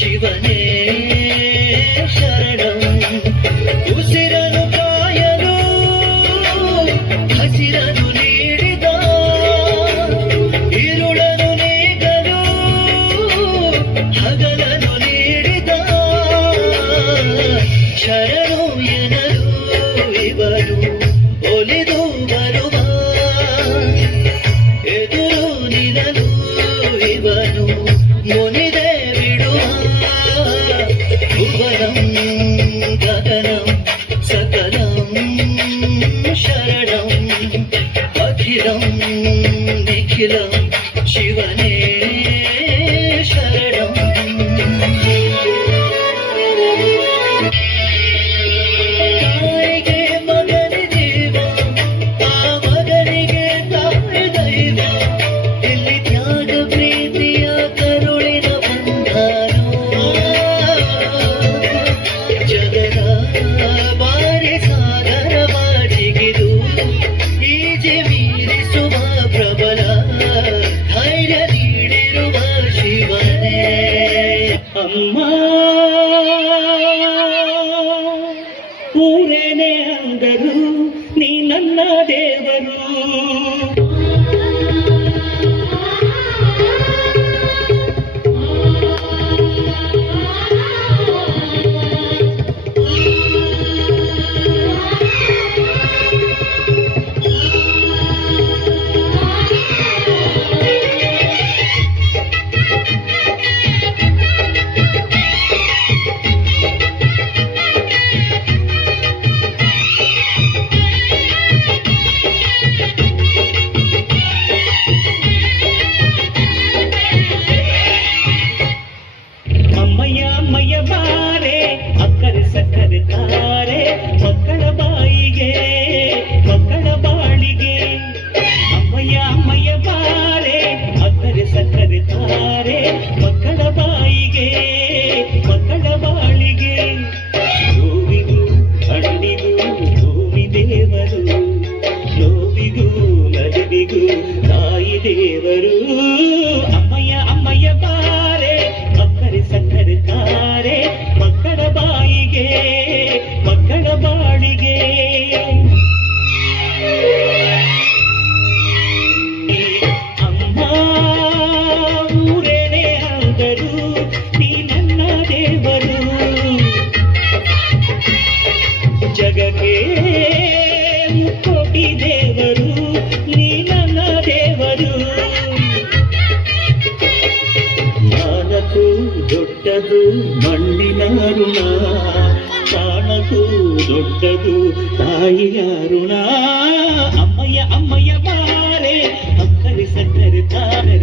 ಶಿವನೇ ಶರಣಂ ಉಸಿರನು ಕಾಯಲು ಹಸಿರನು ನೀಡಿದ ಇರುಳನು ನೀಗಲು ಹಗಲನು ನೀಡಿದ ಶರಣು ಎನಲು ಇವನು ಒಲಿದು ಬರುವ ಎದುರು ನಿಲ್ಲಲು ಇವನು ಮುನಿದೆ ಗಗನಂ ಸಕಲಂ ಶರಣಂ ಅಖಿಲಂ ನಿಖಿಲಂ ಶಿವನೇ ಶರಣಂ ತಾಯಿಗೆ ಮಗನ ಜೀವ ಆ ಮಗನಿಗೆ ತಾಯಿ ದೈವ ಇಲ್ಲಿ ತ್ಯಾಗ ಪ್ರೀತಿಯ ಕರುಳಿನ ಬಂಧನ ಬಾರಿ ಸಾಗರವಾಗಿಗಿದು ಈಜೆ ಮೀರಿಸುವ ಪ್ರಬಲ ಧೈರ್ಯ ನೀಡಿರುವ ಶಿವನೇ ಅಮ್ಮ ಊರೇನೆ ಅಂದರು ನೀ ನನ್ನ ದೇವರು ತಾರೆ ಮಕ್ಕಳ ಬಾಯಿಗೆ ಮಕ್ಕಳ ಬಾಳಿಗೆ ಅಮ್ಮಯ್ಯ ಅಮ್ಮಯ್ಯ ಬಾರೆ ಅಕ್ಕರೆ ಸಕ್ಕರೆ ತಾರೆ ಮಕ್ಕಳ ಬಾಯಿಗೆ ಮಕ್ಕಳ ಬಾಳಿಗೆ ನೋವಿಗೂ ಹಣ್ಣಿಗೂ ಭೂಮಿ ದೇವರು ನೋವಿಗೂ ನದಿಗೂ ತಾಯಿ ದೇವರು ಅಮ್ಮಯ್ಯ ಅಮ್ಮಯ್ಯ ಬಾರೆ ಅಕ್ಕರೆ ಸಕ್ಕರೆ ತಾರೆ ಮಕ್ಕಳ ಬಾಯಿಗೆ ಮಕ್ಕಳ ಬಾಳಿಗೆ ಅಮ್ಮ ಊರೇನೆ ಅಂದರು ನೀ ನನ್ನ ದೇವರು ಜಗಕ್ಕೆ ಮುಕ್ಕೋಟಿ ದೇವರು ನೀ ನನ್ನ ದೇವರು ನಾಲ್ಕು ದೊಡ್ಡದು ಮಣ್ಣಿನ ಋಣ ಪ್ರಾಣಕ್ಕೂ ದೊಡ್ಡದು ತಾಯಿಯ ಋಣ ಅಮ್ಮಯ್ಯ ಅಮ್ಮಯ್ಯ ಬಾರೆ ಅಕ್ಕರೆ ಸಕ್ಕರೆ ತಾರೆ